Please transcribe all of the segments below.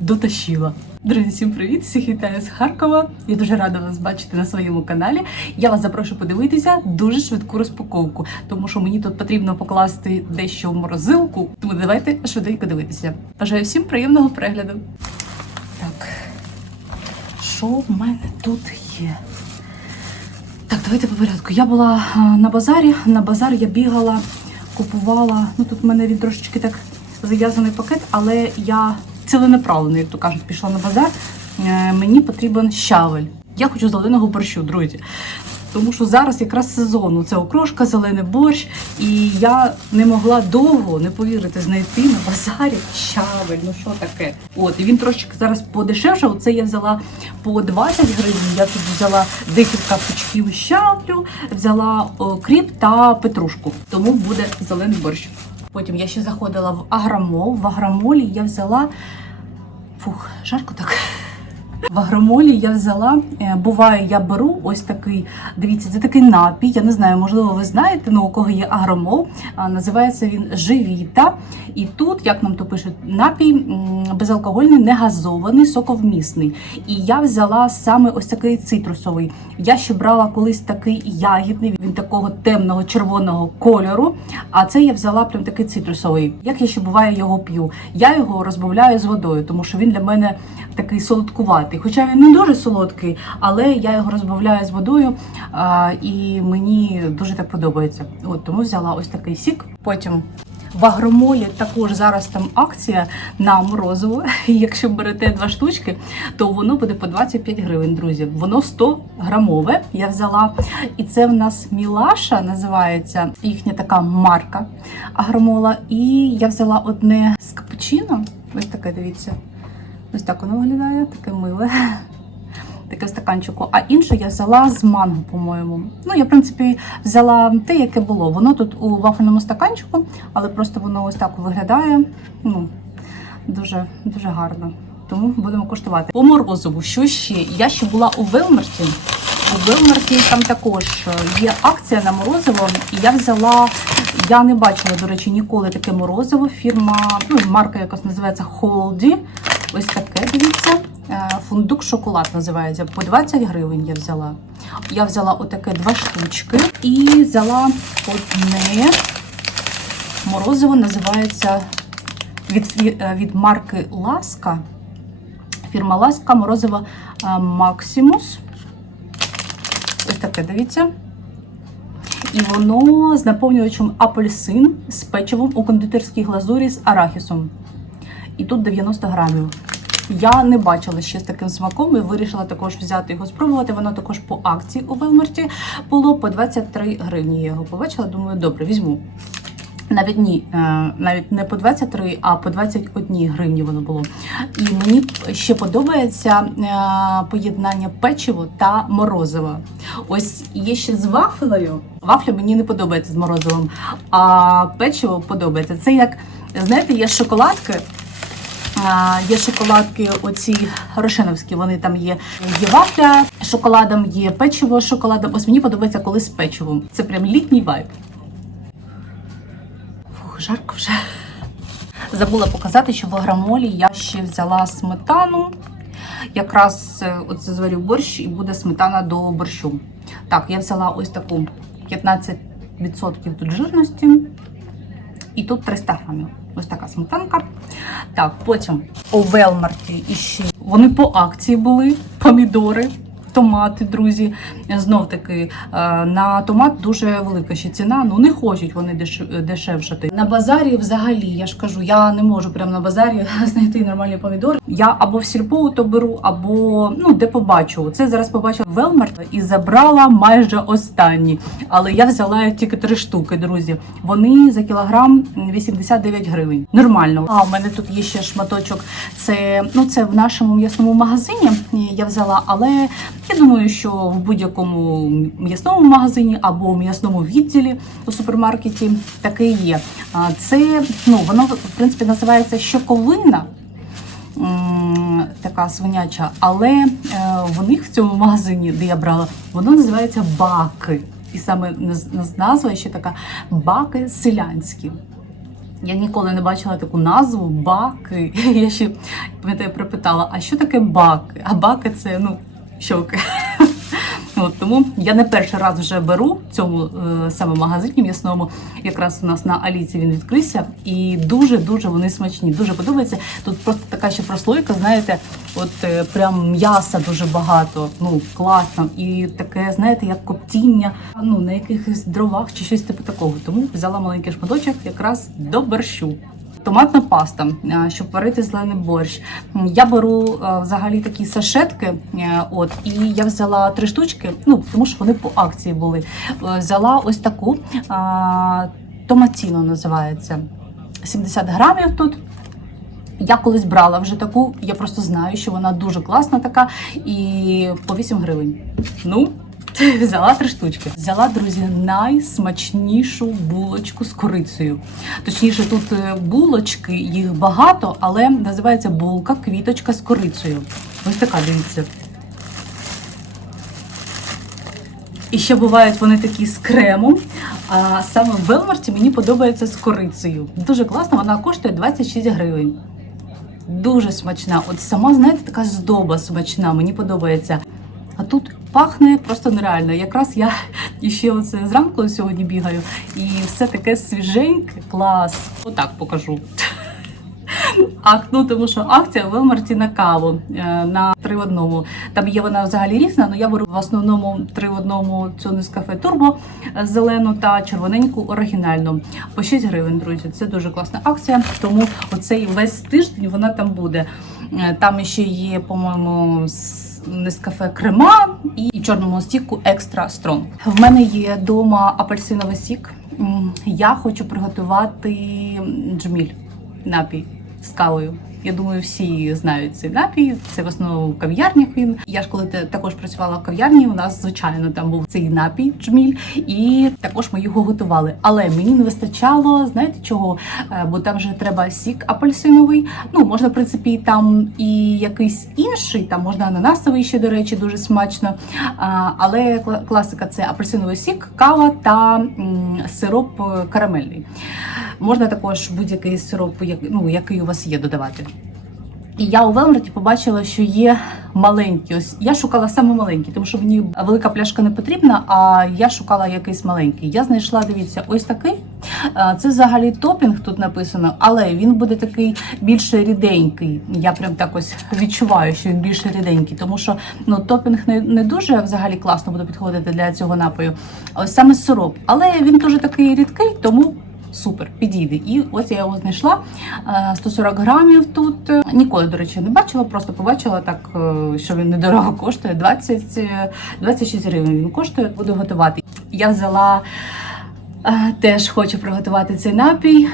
дотащила. Друзі, всім привіт! Всіх вітаю з Харкова. Я дуже рада вас бачити на своєму каналі. Я вас запрошую подивитися дуже швидку розпаковку, тому що мені тут потрібно покласти дещо в морозилку. Тому давайте швиденько дивитися. Бажаю всім приємного перегляду. Так, що в мене тут є? Так, давайте по порядку. Я була на базарі. На базар я бігала, купувала. Ну тут в мене він трошечки так зав'язаний пакет, але я ціленаправленно, як то кажуть, пішла на базар. Мені потрібен щавель. Я хочу зеленого борщу, друзі. Тому що зараз якраз сезон. Це окрошка, зелений борщ. І я не могла довго, не повірити, знайти на базарі щавель. Ну що таке? От, і він трошечки зараз подешевшав. Оце я взяла по 20 гривень. Я тут взяла декілька пучків щавлю, взяла кріп та петрушку. Тому буде зелений борщ. Потім я ще заходила в Агромол. В Агромолі я взяла... Фух, жарко так. В Агромолі я взяла, буває, я беру ось такий, дивіться, це такий напій, я не знаю, можливо, ви знаєте, у кого є Агромол, називається він Живіта. І тут, як нам то пишуть, напій безалкогольний, негазований, соковмісний. І я взяла саме ось такий цитрусовий. Я ще брала колись такий ягідний, він такого темного червоного кольору, а це я взяла прям такий цитрусовий. Як я ще буває його п'ю? Я його розбавляю з водою, тому що він для мене такий солодкуватий. Хоча він не дуже солодкий, але я його розбавляю з водою, і мені дуже так подобається. От, тому взяла ось такий сік. Потім в Агромолі також зараз там акція на морозиво. Якщо берете 2 штучки, то воно буде по 25 гривень, друзі. Воно 100 грамове я взяла. І це в нас Мілаша, називається їхня така марка Агромола. І я взяла одне з капучино. Ось таке, дивіться. Ось так воно виглядає, таке миле, таке в стаканчику. А інше я взяла з манго, по-моєму. Ну, я, в принципі, взяла те, яке було. Воно тут у вафельному стаканчику, але просто воно ось так виглядає. Ну, дуже, дуже гарно. Тому будемо коштувати. По морозиву, що ще? Я ще була у Велмарті. У Велмарті там також є акція на морозиво. І я взяла, я не бачила, до речі, ніколи таке морозиво. Фірма, ну, марка якось називається Холді. Ось таке, дивіться, фундук-шоколад називається. По 20 гривень я взяла. Я взяла отаке 2 штучки. І взяла одне морозиво, називається від марки Ласка. Фірма Ласка, морозиво Максимус. Ось таке, дивіться. І воно з наповнювачем апельсин з печивом у кондитерській глазурі з арахісом. І тут 90 грамів. Я не бачила ще з таким смаком і вирішила також взяти його спробувати. Воно також по акції у Велмарті було по 23 гривні. Я його побачила, думаю, добре, візьму. Навіть ні, навіть не по 23, а по 21 гривні воно було. І мені ще подобається поєднання печиво та морозива. Ось є ще з вафлею. Вафля мені не подобається з морозивом, а печиво подобається. Це як, знаєте, є шоколадки. Є шоколадки оці рошеновські, вони там є вафля з шоколадом, є печиво з шоколадом. Ось мені подобається коли з печивом. Це прям літній вайб. Фух, жарко вже. Забула показати, що в Агромолі я ще взяла сметану. Якраз оце зварю борщ і буде сметана до борщу. Так, я взяла ось таку 15% тут жирності. І тут 300 грамів. Ось така сметанка. Так, потім у Велмарті іще. Вони по акції були. Помідори, томати, друзі. Знов таки, на томат дуже велика ще ціна. Ну, не хочуть вони дешевшати. На базарі взагалі, я ж кажу, я не можу прямо на базарі знайти нормальні помідори. Я або в сільпо то беру, або, ну, де побачу. Це зараз побачила в Велмарті і забрала майже останні. Але я взяла тільки 3 штуки, друзі. Вони за кілограм 89 гривень. Нормально. А у мене тут є ще шматочок. Це, ну, це в нашому м'ясному магазині я взяла, але я думаю, що в будь-якому м'ясному магазині або в м'ясному відділі у супермаркеті таке є. Це, ну, воно, в принципі, називається щоковина, така свиняча, але в них в цьому магазині, де я брала, воно називається баки. І саме назва ще така баки селянські. Я ніколи не бачила таку назву баки. Я ще, пам'ятаю, припитала, а що таке баки? А баки це, ну, щоки. От, тому я не перший раз вже беру в цьому саме магазині м'ясному. Якраз у нас на Аліці він відкрився. І дуже-дуже вони смачні. Дуже подобається. Тут просто така ще прослойка, знаєте, от прям м'яса дуже багато. Ну, класно. І таке, знаєте, як коптіння, ну, на якихось дровах чи щось типу такого. Тому взяла маленький шматочок якраз до борщу. Томатна паста, щоб варити зелений борщ. Я беру взагалі такі сашетки, от, і я взяла 3 штучки, ну, тому що вони по акції були. Взяла ось таку, томатіно називається, 70 грамів тут. Я колись брала вже таку, я просто знаю, що вона дуже класна така, і по 8 гривень. Ну, взяла 3 штучки. Взяла, друзі, найсмачнішу булочку з корицею. Точніше, тут булочки, їх багато, але називається булка квіточка з корицею. Ось така, дивіться. І ще бувають вони такі з кремом, а саме в Велмарті мені подобається з корицею. Дуже класно, вона коштує 26 гривень. Дуже смачна. От сама, знаєте, така здоба смачна, мені подобається. А тут пахне просто нереально. Якраз я ще оце зранку сьогодні бігаю, і все таке свіженьке, клас. Отак покажу. Ну, тому що акція в Велмарті на каву на 3 в 1. Там є вона взагалі різна, але я беру в основному 3 в 1 цю Nescafe Turbo зелену та червоненьку оригінальну. По 6 гривень, друзі. Це дуже класна акція, тому оцей весь тиждень вона там буде. Там ще є, по-моєму, Nescafe крема і чорному стіку Extra Strong. В мене є вдома апельсиновий сік. Я хочу приготувати джміль, напій з кавою. Я думаю, всі знають цей напій. Це в основному в кав'ярнях він. Я ж коли також працювала в кав'ярні, у нас, звичайно, там був цей напій джміль, і також ми його готували. Але мені не вистачало, знаєте чого? Бо там же треба сік апельсиновий. Ну, можна, в принципі, там і якийсь інший, там можна ананасовий ще, до речі, дуже смачно. Але класика – це апельсиновий сік, кава та сироп карамельний. Можна також будь-який сироп, який у вас є, додавати. І я у Велмарті побачила, що є маленькі. Ось я шукала саме маленькі, тому що мені велика пляшка не потрібна, а я шукала якийсь маленький. Я знайшла, дивіться, ось такий. Це взагалі топінг тут написано, але він буде такий більш ріденький. Я прям так ось відчуваю, що він більш ріденький, тому що топінг не дуже взагалі класно буде підходити для цього напою. Ось саме сироп. Але він дуже такий рідкий, тому супер, підійде. І ось я його знайшла. 140 грамів тут. Ніколи, до речі, не бачила, просто побачила так, що він недорого коштує. 26 гривень він коштує, буду готувати. Я взяла, теж хочу приготувати цей напій.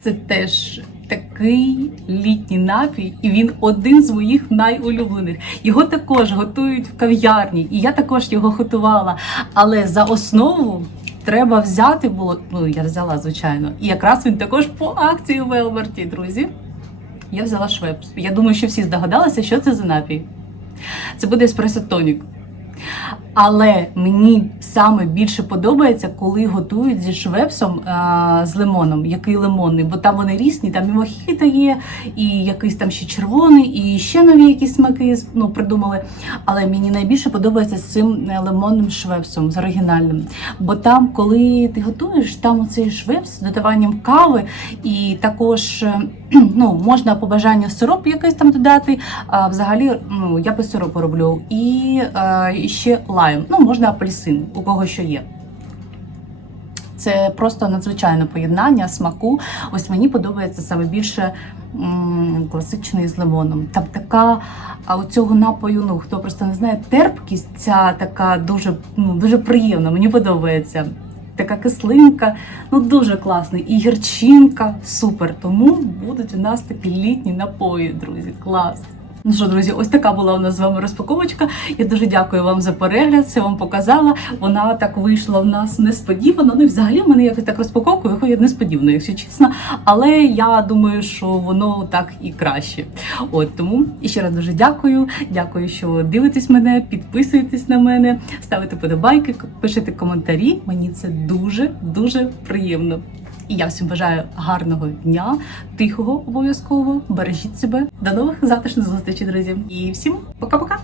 Це теж такий літній напій, і він один з моїх найулюблених. Його також готують в кав'ярні, і я також його готувала. Але за основу треба взяти було, я взяла, звичайно. І якраз він також по акції у Велмарті, друзі. Я взяла Швепс. Я думаю, що всі здогадалися, що це за напій. Це буде еспресо-тонік. Але мені саме більше подобається, коли готують зі швепсом з лимоном, який лимонний, бо там вони різні, там і мохіто є, і якийсь там ще червоний, і ще нові якісь смаки придумали. Але мені найбільше подобається з цим лимонним швепсом, з оригінальним. Бо там, коли ти готуєш, там оцей швепс з додаванням кави, і також можна по бажанню сироп якийсь там додати, а взагалі я без сиропу роблю. І ще лайм, можна апельсин, у кого що є. Це просто надзвичайне поєднання смаку. Ось мені подобається саме більше класичний з лимоном. Там така, у цього напою, хто просто не знає, терпкість ця така дуже приємна, мені подобається. Така кислинка, дуже класний. І гірчинка, супер. Тому будуть у нас такі літні напої, друзі, клас. Ну що, друзі, ось така була у нас з вами розпаковочка. Я дуже дякую вам за перегляд, все вам показала. Вона так вийшла в нас несподівано. І взагалі в мене якось так розпаковка виходить несподівано, якщо чесно. Але я думаю, що воно так і краще. Тому іще раз дуже дякую. Дякую, що дивитесь мене, підписуєтесь на мене, ставите подобайки, пишете коментарі. Мені це дуже-дуже приємно. І я всім бажаю гарного дня, тихого обов'язково. Бережіть себе. До нових завтрашніх зустрічей, друзі. І всім пока-пока!